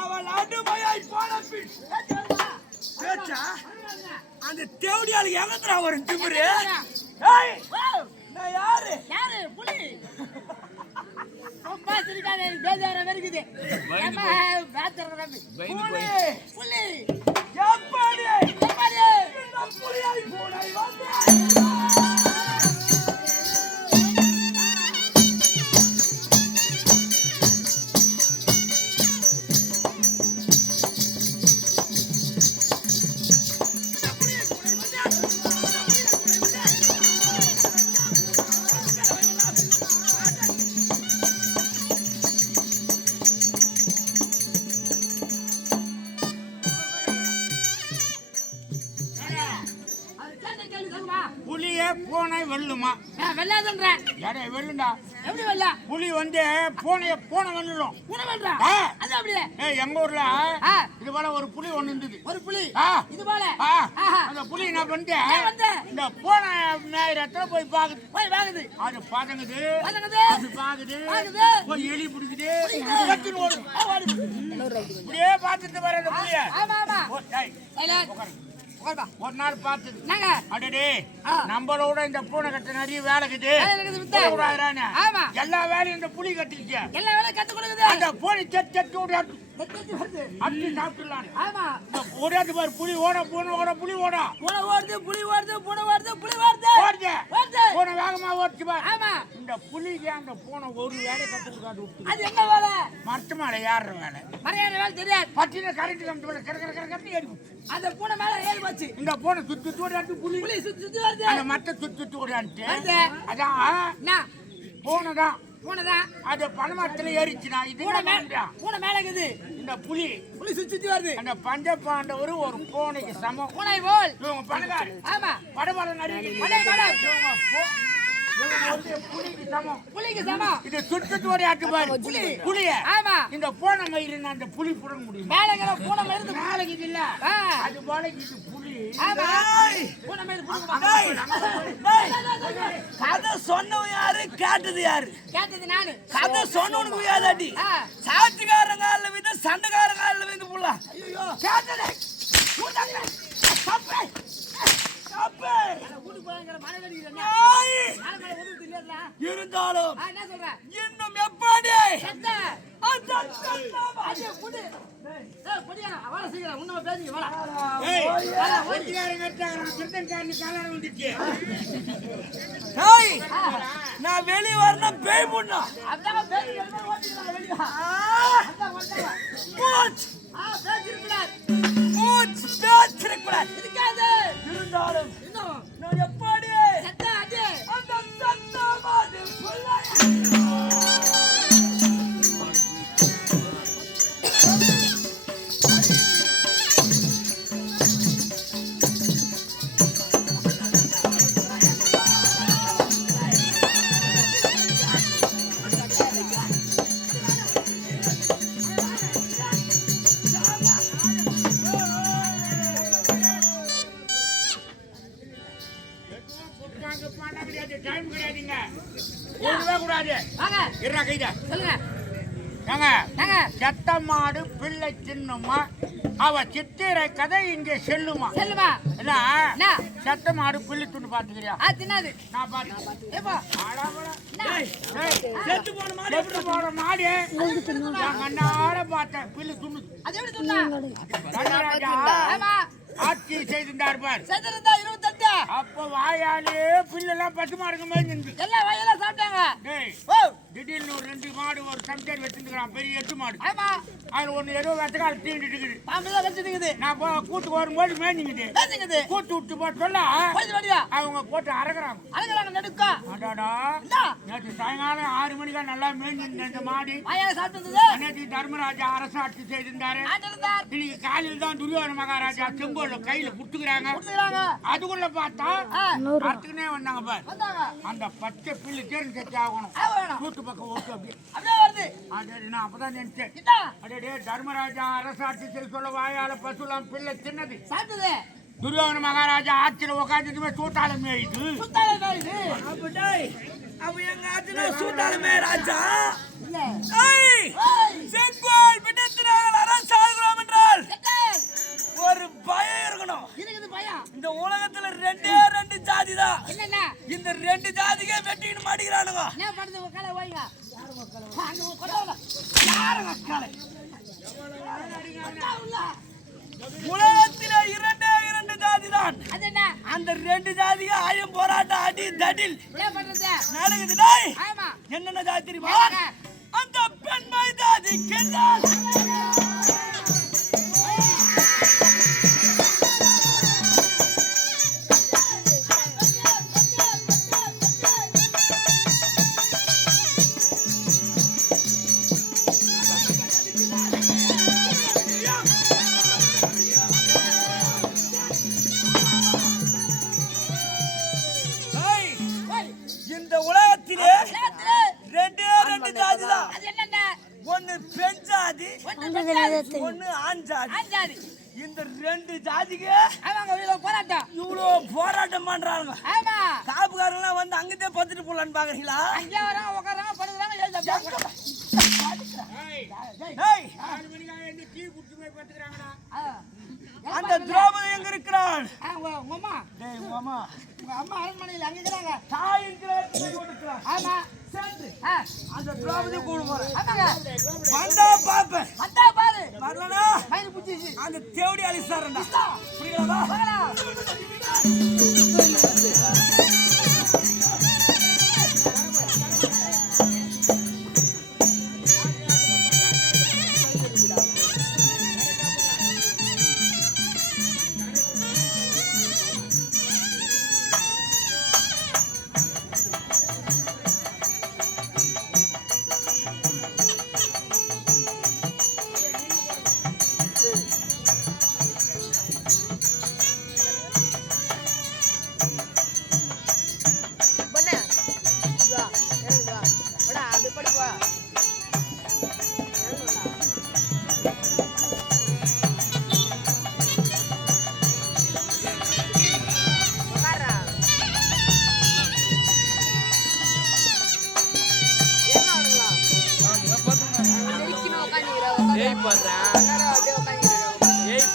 அவள் அடுமையாய் போன அந்த தேவடியாளுக்கு எங்கத்துல வரும் திமிரு? நான் யாரு? புலி. இருக்குது புலி புலியாய் போனாய் பூனை வெல்லுமா? வெள்ளாதுன்ற வெல்லுண்டா. எப்படி வெல்ல? புலி வந்து பூனை வெல்லும். பூனை வெல்றா? அது அப்படியே. எங்க ஊர்ல இது போல ஒரு புலி ஒண்ணு இருந்தது. ஒரு புலி இது போல அந்த புலி என்ன பண்ணிட்டு இந்த பூனை நேரத்துல போய் பாக்குது. அது பாக்குது அது பாக்குது போய் எலி பிடிக்குது. இப்படியே பார்த்துட்டு வர அந்த புலிய. ஒரு நாள் பார்த்தது அடடே நம்மளோட இந்த பூனை கட்ட நிறைய வேலைக்குது. எல்லா வேலையும் இந்த புலி கட்டிச்சு. எல்லா வேலையும் கத்து கொடுக்குது. அந்த பூனை சட்டு அப்படி சாப்பிட்டுலாம். ஓடாது பாரு புலி ஓட பூனை ஓட புலி ஓட பூனை ஓடுது புலி ஓடுது பூனை ஓடுது புலி ஓடுது பூனை வேகமா ஓடிச்சு பாரு. இந்த புலிக்கு அந்த பூனை ஒரு வேலை கத்து கொடுக்காது. அது என்ன வேலை? மரத்து மேல ஏறுற வேலை. மறையாத வேலை தெரியாது. பட்டின கரண்ட் கம்பி கரெக்ட் ஏறி அந்த பூனை மேல ஏறி போச்சு. இந்த பூனை சுத்தி ஓடாது புலி சுத்தி வருது. அந்த மட்டை சுத்தி ஓடாது. அதான் பூனைதான் அது பணமரத்துல ஏறிச்சுனா இது பூனை மேல இருக்குது. இந்த புலி சுத்தி வருது. அந்த பஞ்ச பாண்டவர் ஒரு பூனைக்கு சமம். பூனை போல் இவங்க பணக்கார. ஆமா படபட நடிகை புலிக்கு சமம். இது சுட்டு ஓடி பாரு புலிய. ஆமா இந்த பூனை மயிறு அந்த புலி புடங்க முடியும். மேலங்கிற பூனை மயிறு மேலக்கு இல்ல அது போல இது புலி. பூனை மயிறு கதை சொன்னவன் யாரு கேட்டது யாரு? கேட்டது நானு. கதை சொன்னவனுக்கு வியாதாட்டி சாட்சிக்காரங்க அல்ல வித சண்டைக்காரங்க அல்ல வித புள்ள. ஐயோ கேட்டதே இருந்தாலும் இன்னும் எப்படி நான் வெளியே வரணும் பேய் பண்ணா இருந்தாலும் நான் எப்படி செத்த மாடு பிள்ளை சின்னமா அவ சித்திரை கதை இங்கே செல்லுமா செத்த மாடு பிள்ளை துண்டு பாத்துக்கிறியா? நான் போன மாடு கண்ணால பார்த்தேன் பிள்ளை துண்டு ஆட்சி செய்திருந்தார் பார். அப்ப வாயாலே பிள்ளை எல்லாம் பசுமா இருக்க மாதிரி எல்லாம் வாயெல்லாம் சாப்பிட்டாங்க. திடீர்னு ஒரு 2 மாடு ஒரு சம்சாரி வச்சிருக்கிறான், பெரிய 8 மாடு. ஆமா அதுல ஒண்ணு ஏதோ வெத்தக்கால தீண்டிட்டு இருக்குது. பாம்பு தான் கடிச்சிட்டு நான் கூட்டு வரும்போது மேய்ஞ்சிக்குது. கூட்டு விட்டு போட்டு சொல்ல அவங்க போட்டு அறக்குறாங்க. அழகான நடுக்கா அடாடா, நேற்று சாயங்காலம் 6 மணிக்கா நல்லா மேய்ஞ்சிருந்த இந்த மாடு சாப்பிட்டு நேற்று தர்மராஜா அரசு ஆட்சி செய்திருந்தாரு. இன்னைக்கு காலையில் தான் துரியோதன மகாராஜா செம்போல கையில குடுத்துக்கிறாங்க. அதுக்குள்ள பார்த்தா அத்துக்குனே வந்தாங்க பாரு. அந்த பச்சை பில்லு தேர்ந்து செத்து ஆகணும். கூட்டு பக்கம் ஓட்டு அப்படியே வருது. நான் அப்பதான் நினைச்சேன், அடே தர்மராஜா அரசாட்சி செய்ய சொல்ல வாயால பசுலாம் பிள்ளை சின்னது சாப்பிட்டது. துரியோதன மகாராஜா ஆட்சியில உட்காந்துமே சூட்டாள மேயுது. அப்ப எங்க ஆட்சியில சூட்டாளமே ராஜா செங்கோல் விட்டத்தினால் அரசாளுகிறோம் என்றால் ஒரு பயம் இருக்கணும். இந்த உலகத்துல 2 ஜாதி தான். இந்த 2 ஜாதிக்கே வெட்டின்னு மாட்டிக்கிறானுங்க. உலகத்தில 2 ஜாதி தான். அந்த 2 ஜாதிக்கு ஆயம் போராட்டம் அடி தடில் நடக்குது. என்னென்ன ஜாதி தெரியுமா? அந்த பெண்மை ஜாதி கெண்டால் ஒண்ணு ஆண் ஜாதி. இந்த 2 ஜாதிக்கு இவ்வளவு போராட்டம் பண்றாங்க. காப்புக்காரங்க வந்து அங்கதே பத்துட்டு போலான்னு பாக்குறீங்களா? அந்த திரௌபதி எங்க இருக்கிறாள்? அந்த திரௌபதி கூட போறேன். வந்தா பாப்பேன். வரலனா அந்த தேவடி அலிசாரண்டா. புரியுதா?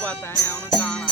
பார்த்தேன் அவனுக்கு காணா.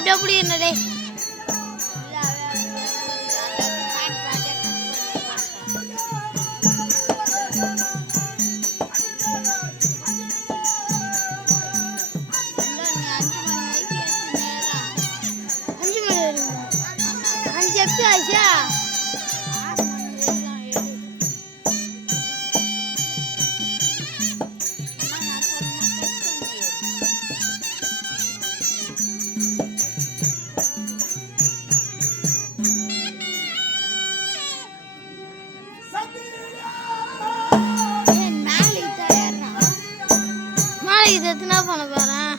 அப்படியே அப்படி என்னடே చెప్పి ఆశా நாளைக்கு எத்தனை பண்ண போறேன்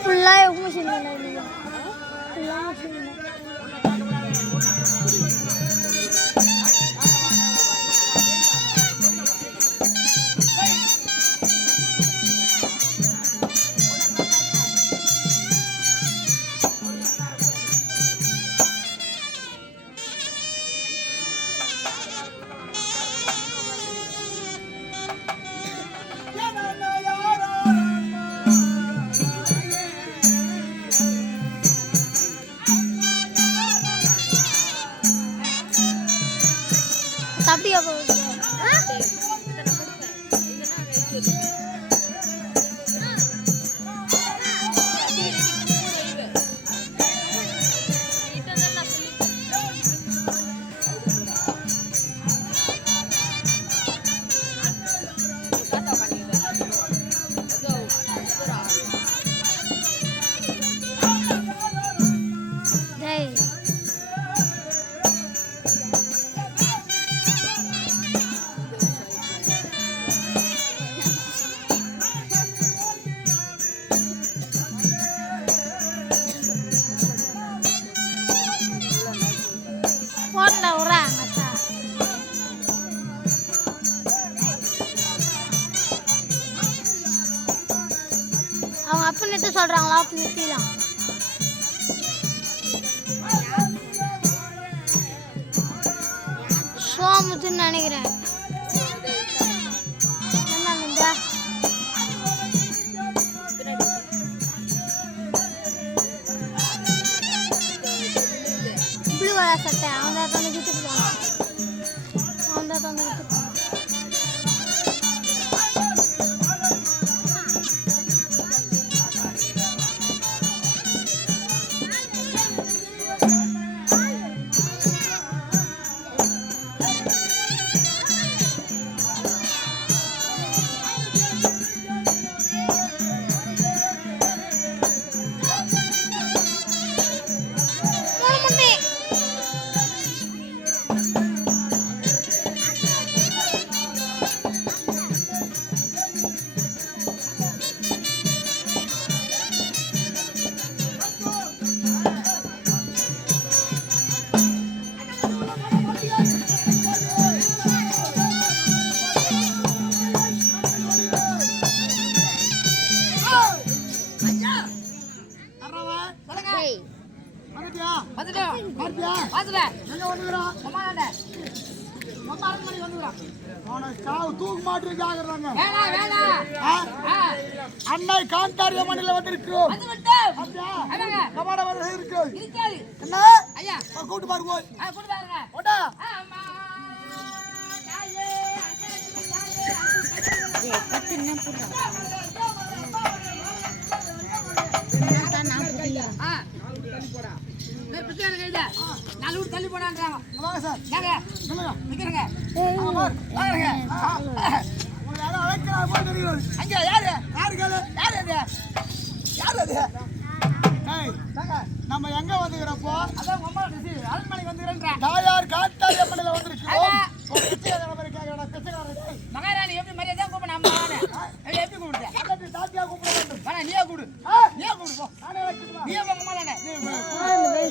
ஃபுல்லாக மிஷின் அப்படியா போகுது அவங்க அப்பா நிறுத்த சொல்றாங்களா அப்ப நிறுத்திடலாம் சோமுத்துன்னு நினைக்கிறேன் ப்ளூ கலர் சட்டை அவன் தான் தந்து கொடுத்துட்டு போனான் அவன் தான் தந்து கொடுத்துட்டு வந்துட்டோம். பார்த்தியா? பாத்துட்டேன். எங்க வந்துக்கிறான்? அம்மாடா. அம்மா 2 மணிக்கு வந்துக்கிறான். அவனை சாவு தூக்கு மாட்டு ஜாகிரதாங்க. வேணா. அன்னை காந்தாரிய மண்ணில வந்திருக்கிறோம். வந்து விட்டோம். பார்த்தியா? ஆமாங்க. கபாட வந்து இருக்கு. இருக்காது. என்ன? ஐயா. கூட்டு பாரு போய். கூட்டு பாருங்க. ஓடா. அம்மா. தாயே, தள்ளி போடான்றாங்க. வாங்க சார். ஏங்க சொல்லுங்க. நிக்கிறங்க. வாங்க. உங்களை யாரோ அழைக்கிறா போய் தெரியுது. அங்க யாரு? யாரு கேளு? யாரு அது? யாரு அது? ஏய், நம்ம எங்க வந்துக்கிறப்போ அதான் உங்க அம்மா அரண்மனைக்கு வந்துக்கிறேன்றேன். தாயார் காத்தாரிய மண்ணில வந்திருக்கிறோம். ஆமா. பிச்சைக்கார மாதிரி கேட்கறா பிச்சைக்காரன். மகாராணி எப்படி மரியாதை கூப்பிட அம்மா எப்படி கூப்பிடுற? அதான் தாத்தியா கூப்பிட வேண்டும். வேணா நீயே கூடு. நீயே கூடு போ. நானே வைக்கணுமா? நீயே போங்க மாலானே.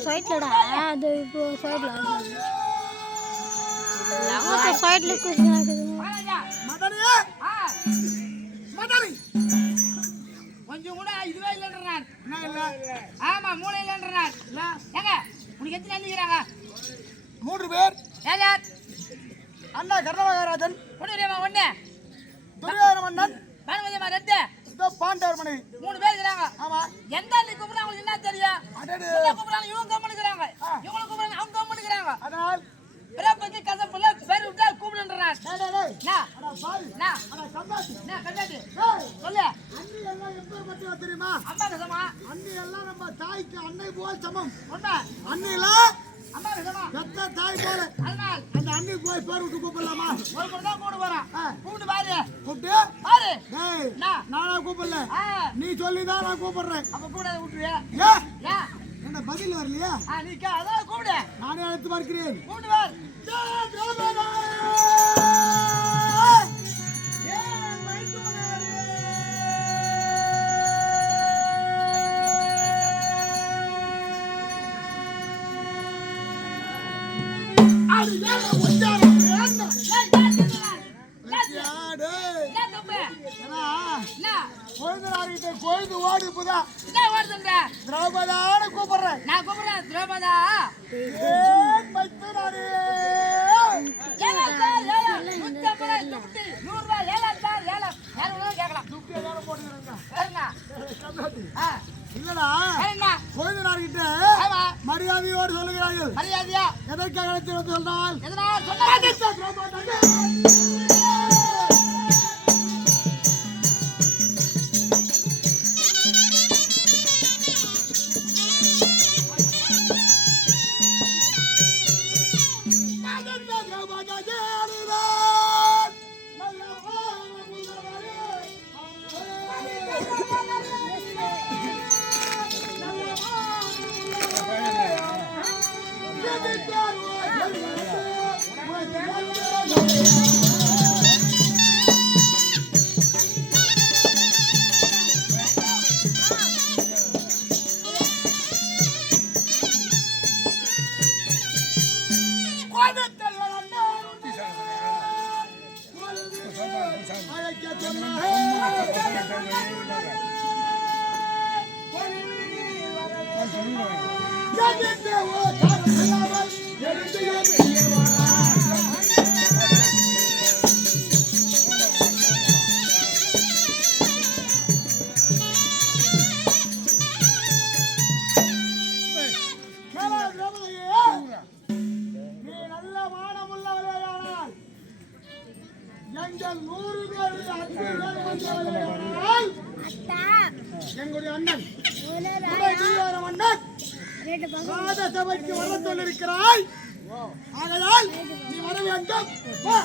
சைட்லடா அது இப்போ சைட்ல சைட்ல குடிச்சாக்குது. மகாராஜா. மதனியே ஆ. மதனி கொஞ்சம் கூட இதுவே இல்லைன்றான். என்ன இல்ல? ஆமா மூளை இல்லைன்றான். ஏங்க உனக்கு எத்தனை அள்ளிக்கிறாங்க? 3 பேர். யார்? அண்ணா கர்ணமகாராஜன், பொண்ணுரியம்மா ஒண்ணு. துரியோதன மன்னன், பானுமதியம்மா 2. இதோ பாண்டவர் மனைவி. 3 பேர் இருக்கிறாங்க. ஆமா. எந்த அள்ளி கூப்பிடுறாங்க உங்களுக்கு என்ன தெரியும்? அடடே. இவங்க கூப்பிடுறாங்க இவங்க கம்முனுக்குறாங்க. இவங்க கூப்பிடுறாங்க அவங்க கம்முனுக்குறாங்க. அதனால் பிறப்புக்கு கசப்புல பேர் விட்டா கூப்பிடுன்றான். டேய் டேய் டேய். நா அட பாவி. நா அட சம்பாதி. நா கண்டாடி டேய். சொல்லு. அண்ணி எல்லாம் எப்ப பத்தி தெரியுமா? அம்மா கசமா அண்ணி எல்லாம் நம்ம தாய்க்கு அன்னை போல் சமம். உண்மை. அண்ணி எல்லாம் அம்மா கசமா பெத்த தாய் போல. அதனால் அந்த அண்ணி போய் பேர் விட்டு கூப்பிடலாமா? ஒரு பொண்ணு தான் கூப்பிட்டு போறான். கூப்பிட்டு பாரு கூப்பிட்டு பாரு. டேய் நா நானா கூப்பிடல, ஆ நீ சொல்லிதான் நான் கூப்பிடுறேன். அப்ப கூப்பிடாத விட்டுருவியா? ஏன் ஏன்? என்ன பதில் வரலையா? நீ அதான் கூப்பிடு. நானே அழைத்து பார்க்கிறேன். கூப்பிட்டு பாரு. ஜெய் திரௌபதி! ஏன் மைத்துனரே! அது ஏன் உச்சாரம் என்ன? யாடு? ஏன் கூப்பிடு? ஏன்னா, என்ன? கொழுந்தனார்கிட்ட கொழுந்து ஓடி புதா என்ன ஓடுதுன்ற? திரௌபதியான்னு கூப்பிடுறேன். நான் கூப்பிடுறேன் திரௌபதா. ஏன் மைத்துனரே! ஏழாத்தார், ஏழாம். 150 ரூபாய் துப்பட்டி, 100 ரூபாய், ஏழாத்தார், ஏழாம். யார் வேணாலும் கேட்கலாம். துப்பி எல்லாரும் போட்டுக்கிறேங்க. வேறுங்க. கம்மாட்டி. ஆ, இல்லடா, வேற என்ன? கொழுந்தனார்கிட்ட ஆமா, மரியாதையோடு சொல்லுகிறார்கள். மரியாதையா. எதற்காக அழைத்து வந்து சொன்னால் எதனா சொன்னா எங்களுடைய அண்ணன் துரியோதன மன்னன் ராஜசபைக்கு வர சொல்லிருக்கிறாய். ஆகையால் நீ வர வேண்டும். வா.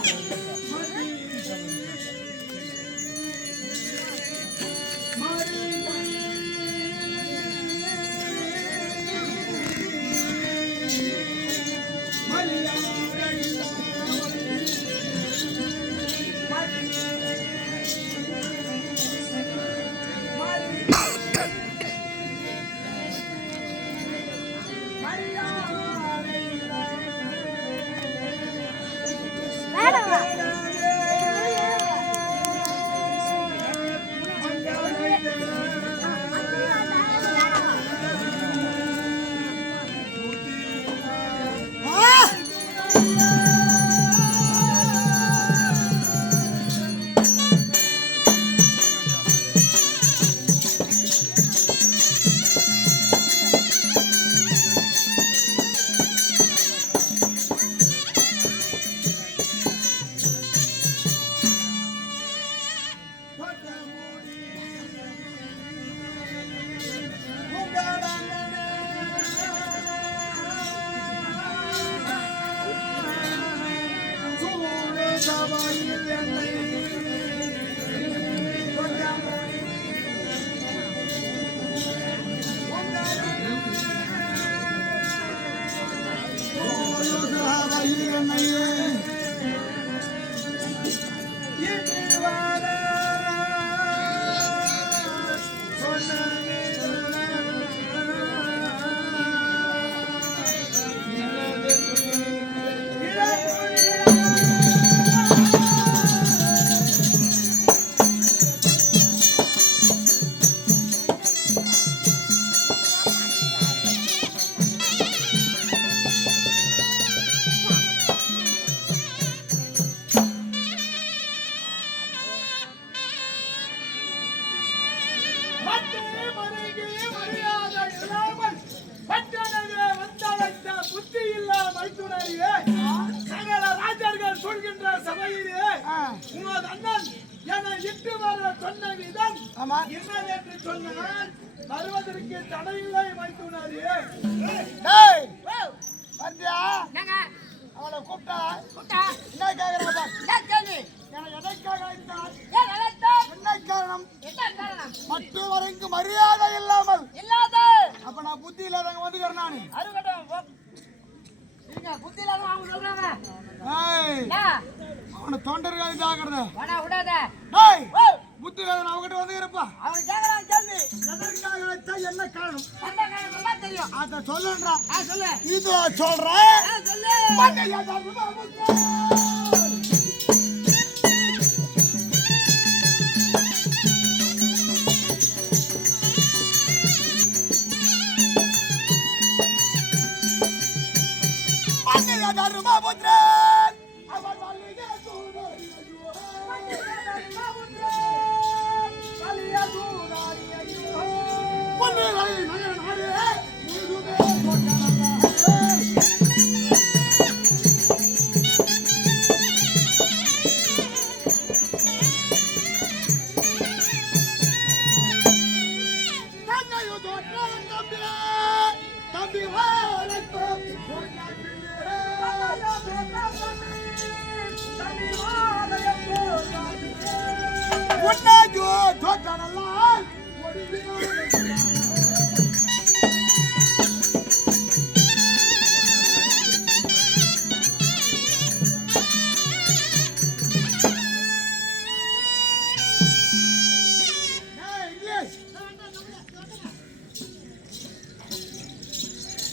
மரியாதை இல்லாமல் பட்டணமே வந்தழைத்த புத்தி இல்லா மைத்துனரியே, சகல ராஜர்கள் சொல்கின்ற சபையிலே உனது அண்ணன் என்னை இட்டு வர சொன்ன விதம் என்னதென்று சொன்னால் வருவதற்கு தடையில்லை மைத்துனரியே. வந்தியா? அவளை கூப்பிட்டா என்ன கேக்குறா? எதற்காக அழைத்தார்? என்ன காரணம்? மற்ற வரைக்கு மரியாதை இல்லாமல் அப்ப நான் புத்தி இல்லாதவங்க வந்துக்கிறேன் நானு. அவனை தொண்டர்கள் ஜாக்கிரத. புத்தி இல்லாத அவகிட்ட வந்துக்கிறப்பா. எதற்காக அழைத்தா என்ன காரணம்? அத சொல்லுன்றா. இது சொல்றேன். தர்மபுத்திரன் அவன் வலிய தம்பி உன்னாஜோ தோற்றனல்லாம்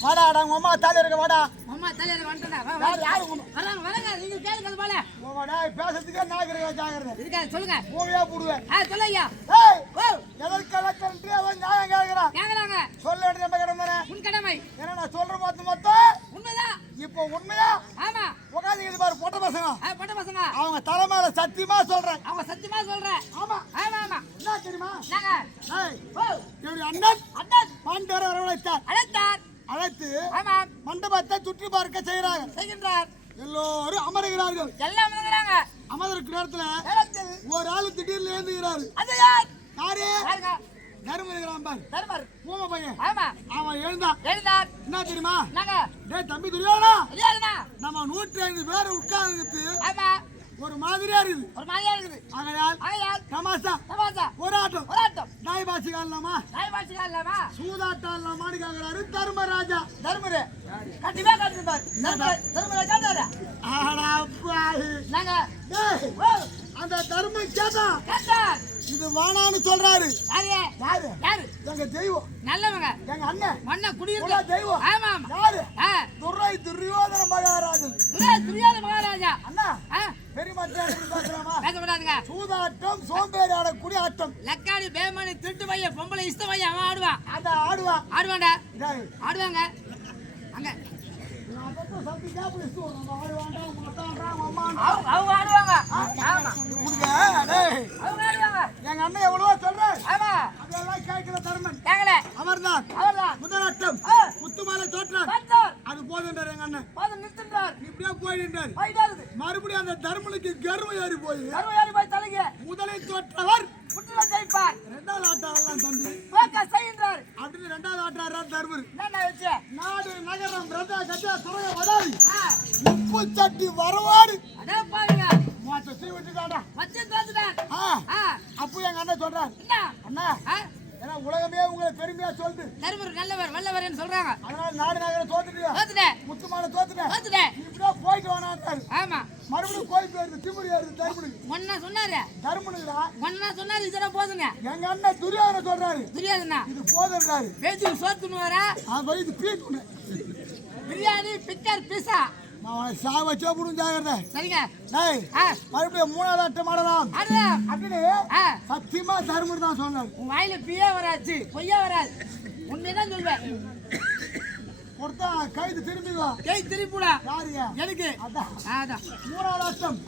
வாடா உங்க அம்மா தாலி இருக்க வாடா. அம்மா தலையில வந்துட்டா யாரு வரங்க நீங்க கேளுங்க போல பேசுறதுக்கே நாகரிக ஜாகிரதை இதுக்கா சொல்லுங்க மூவியா போடுவேன். சொல்லு ஐயா. எதற்கு அவன் நியாயம் கேட்கிறான்? கேக்குறாங்க சொல்ல வேண்டிய நம்ம கடமை உன் கடமை. ஏன்னா நான் சொல்ற மொத்தம் உண்மைதான். இப்போ உண்மையா ஆமா உட்காந்து பாரு பொட்ட பசங்க பொட்ட பசங்க அவங்க தலைமையில சத்தியமா சொல்றேன். அவங்க சத்தியமா சொல்றேன். ஆமா ஆமா ஆமா என்ன தெரியுமா? என்னுடைய அண்ணன் பாண்டவரை வரவழைத்தார். அழைத்து ஆமா மண்டபத்தை சுற்றி பார்க்க செய்கின்றார். எல்லோரும் அமருகிறார்கள். எல்லாம் வந்துறாங்க. அமர்ந்திருக்கிற நேரத்துல ஒரு ஆளு திடீர்னு எழுந்துகிறாரு. அது யார்? யாரு? தர்மர் பாரு. தர்மர் பூம பையன். ஆமா அவன் எழுந்தார். என்ன தெரியுமா? டேய் தம்பி துரியோதனா, நம்ம 105 பேர் உட்கார்ந்து ஆமா ஒரு மாதிரியா இருக்குது. ஆகையால் தமாஷா ஒரு ஆட்டம் நாய் பாசி காணலாமா சூதாட்டம் இல்லாமான்னு கேக்குறாரு தர்மராஜா. தர்மரு கண்டிப்பா தர்மராஜா அந்த தர்மம் கேட்டா இது வானான்னு சொல்றாரு. யாரு? எங்க தெய்வம் நல்லவங்க. எங்க அண்ணன் மண்ண குடியிருக்க தெய்வம். ஆமா யாரு? துரியோதன மகாராஜன். துரியோதன மகாராஜா. அண்ணா பெரிய மச்சான் பேசுறாமா? பேசக்கூடாதுங்க. சூதாட்டம் சோம்பேறி ஆடக்கூடிய ஆட்டம். லக்காடி பேமணி திருட்டு பைய பொம்பளை இஷ்ட பைய அவன் ஆடுவான். ஆடுவான்டா. ஆடுவாங்க அங்க அவங்க ஆடுவாங்க. எங்க அண்ணன் எவ்வளவோ சொல்றேன். ஆமா அதெல்லாம் கேட்கல தர்மன். கேக்கல. அவர்தான் முதலாட்டம் முத்துமாலை தோற்றார். அது போதுன்றார் எங்க அண்ணன். இப்படியே போயிட்டார். மறுபடியும் அந்த தர்மனுக்கு கர்வம் ஏறி போய் முதலில் தோற்றவர் இரண்டாவது ஆட்டாளர் தம்பி அப்படின்னு இரண்டாவது ஆட்டாளர் தர்மர். நாடு நகரம் ரத கஜா துறைய வடாரி உப்பு சட்டி வரவாடு அப்போ எங்க அண்ணன் சொல்றாரு. அண்ணா ஏன்னா உலகமே உங்களை பெருமையா சொல்லுது. தர்மர் நல்லவர் வல்லவர் சொல்றாங்க. அதனால நாடு நகரம் தோத்துட்டேன் முத்துமான தோத்துட்டேன் இப்படியே போயிட்டு வேணாட்டாரு. ஆமா மறுபடியும் கோயில் போயிருது திமுடி ஏறுது தர்மனுக்கு. ஒன்னா சொன்னாரு தர்மனுக்குடா ஒன்னா சொன்னாரு இதெல்லாம் போதுங்க. எங்க அண்ணன் துரியோதன சொல்றாரு. துரியோதனா இது போதுன்றாரு. பேஜி சோத்துன்னு வரா அது இது பீட்டுன்னு பிரியாணி பிக்கர் பீஸா அவனை சாவ வச்சா புடும் ஜாகிரதை. சரிங்க. மறுபடியும் மூணாவது ஆட்டம் ஆடலாம் அப்படின்னு சத்தியமா தர்மர் தான் சொன்னாரு. உன் வாயில பியா வராச்சு பொய்யா வராது உண்மைதான் சொல்வேன். கொடுத்தா கைது திரும்பிவா ஏய் திருப்பிடா யாருங்க எனக்கு அதான் அதான் மூணாவது அர்த்தம்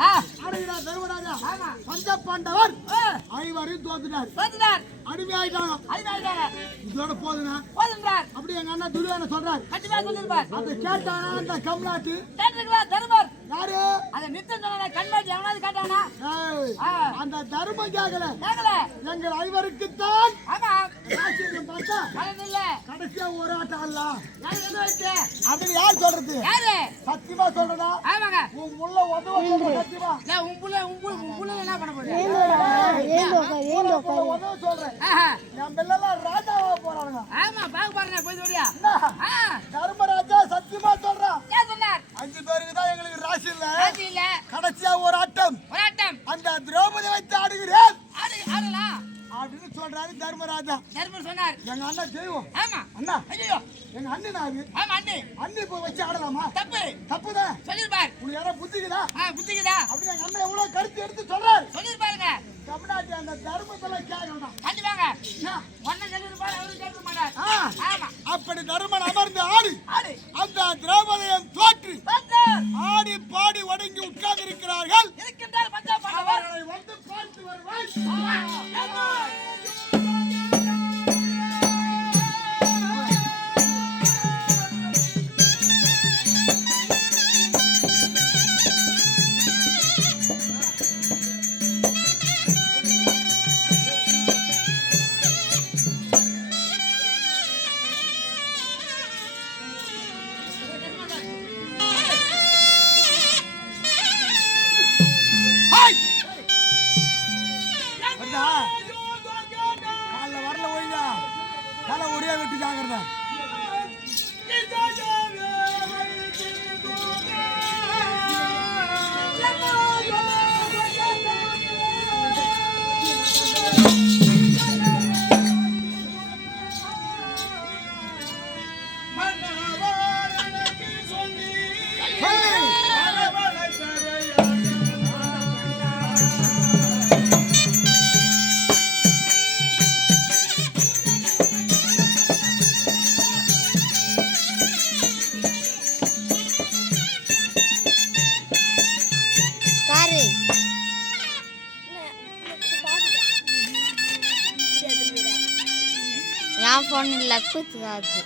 ஆடுகிறார் தர்மராஜா பஞ்ச பாண்டவர் ஐவரையும் தோத்துட்டார் அடிமையாயிட்டாங்க இதோட போதுங்க அப்படி எங்க அண்ணா துரியோதனன் சொல்றாரு அதை கேட்டானா அந்த கம்லாட்டு தர்மர் யாரு அத நித்தம் சொன்ன கண்மாட்டி எவனாவது கேட்டானா அந்த தர்மம் கேட்கல எங்கள் ஐவருக்குத்தான் ஆச்சரியம் பார்த்தா கடைசியா ஒரு ஆட்டம் அல்ல அப்படின்னு யார் சொல்றது சத்தியமா சொல்றதா உன் முள்ள உதவ சொல்ற சத்தியமா உன் புள்ள என்ன பண்ண போறீங்க உதவ சொல்றேன் என் பிள்ளைலாம் ராஜாவா போறானுங்க ஆமா பாக்க பாருங்க போய் ஓடியா தர்மராஜா சத்தியமா சொல்றான் ஏன் சொன்னார் 5 பேருக்கு தான் எங்களுக்கு ராசி ராசி இல்ல கடைசியா ஒரு ஆட்டம் அந்த திரௌபதி வைத்து ஆடுகிறேன் ஆடலாம் அப்படின்னு சொல்றாரு தர்மராஜா தர்மர் சொன்னார் எங்க அண்ணன் தெய்வம் ஆமா அண்ணா ஐயோ எங்க அண்ணனாரு ஆமா அண்ணி போய் வச்சு ஆடலாமா தப்புதான் சொல்லிருப்பார் உனக்கு யாரா புத்திக்குதா புத்திக்குதா அப்படி எங்க அண்ணன் எவ்வளவு கருத்து எடுத்து சொல்றாரு சொல்லிருப்பாருங்க தமிழ்நாட்டு அந்த தர்மத்தெல்லாம் கேட்கணும் கண்டிப்பாங்க ஒன்னும் சொல்லிருப்பாரு அவரும் கேட்க மாட்டார் ஆமா அப்படி தர்மன் அமர்ந்து ஆடி அந்த திரௌபதியம் தோற்று ஆடி பாடி ஒடுங்கி உட்கார்ந்து இருக்கிறார்கள் இருக்கின்றார் பஞ்சா பாண்டவர் அவர்களை வந்து பார்த்து வருவாய் ஒரே வெட்டி ஜாகிரத என் ஃபோன் லக்குது அது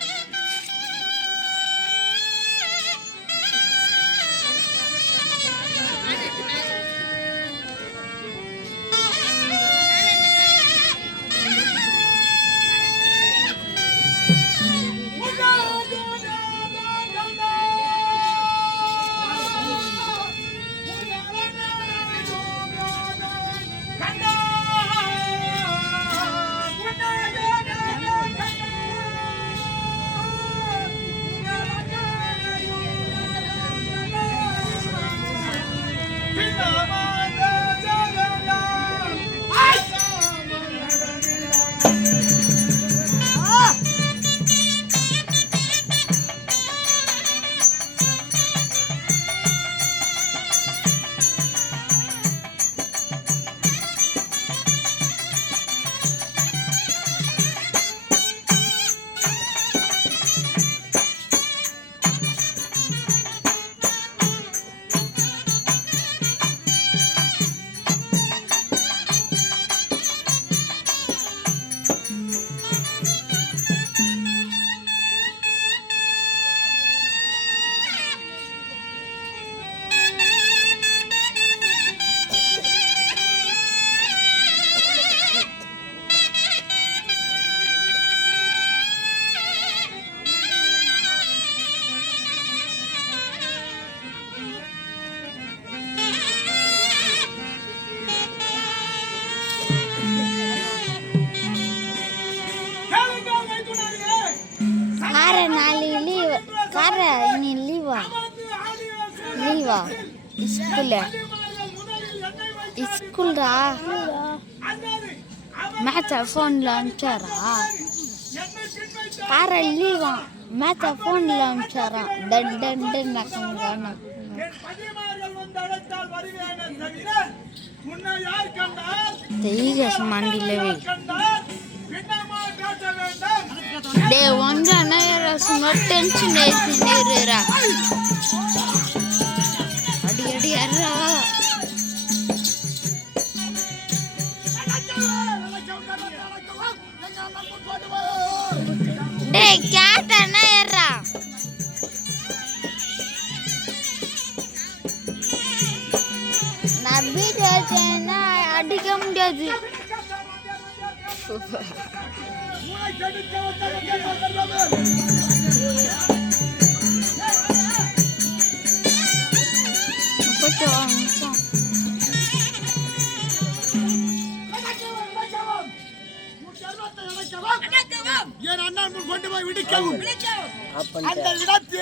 ஸ்கூல்டா மேட்ச் ஃபோனில் அனுப்பிச்சாரா காரை லீவா மேட்ச் ஃபோனில் அனுப்பிச்சாரா டன்னு நக்கங்க தெய்வ மண்டிலவே டே ஒன்று அண்ணா இன்னொரு டென்ஷன் ஏறிடுறா அடி அடி அறா டேய் கேட்டனா ஏறா நான் வீடியோ எடுத்தேன்னா அடிக்க முடியாது என் அண்ணன் முன் கொண்டு போய் விடுக்கவும் அந்த இடத்தில்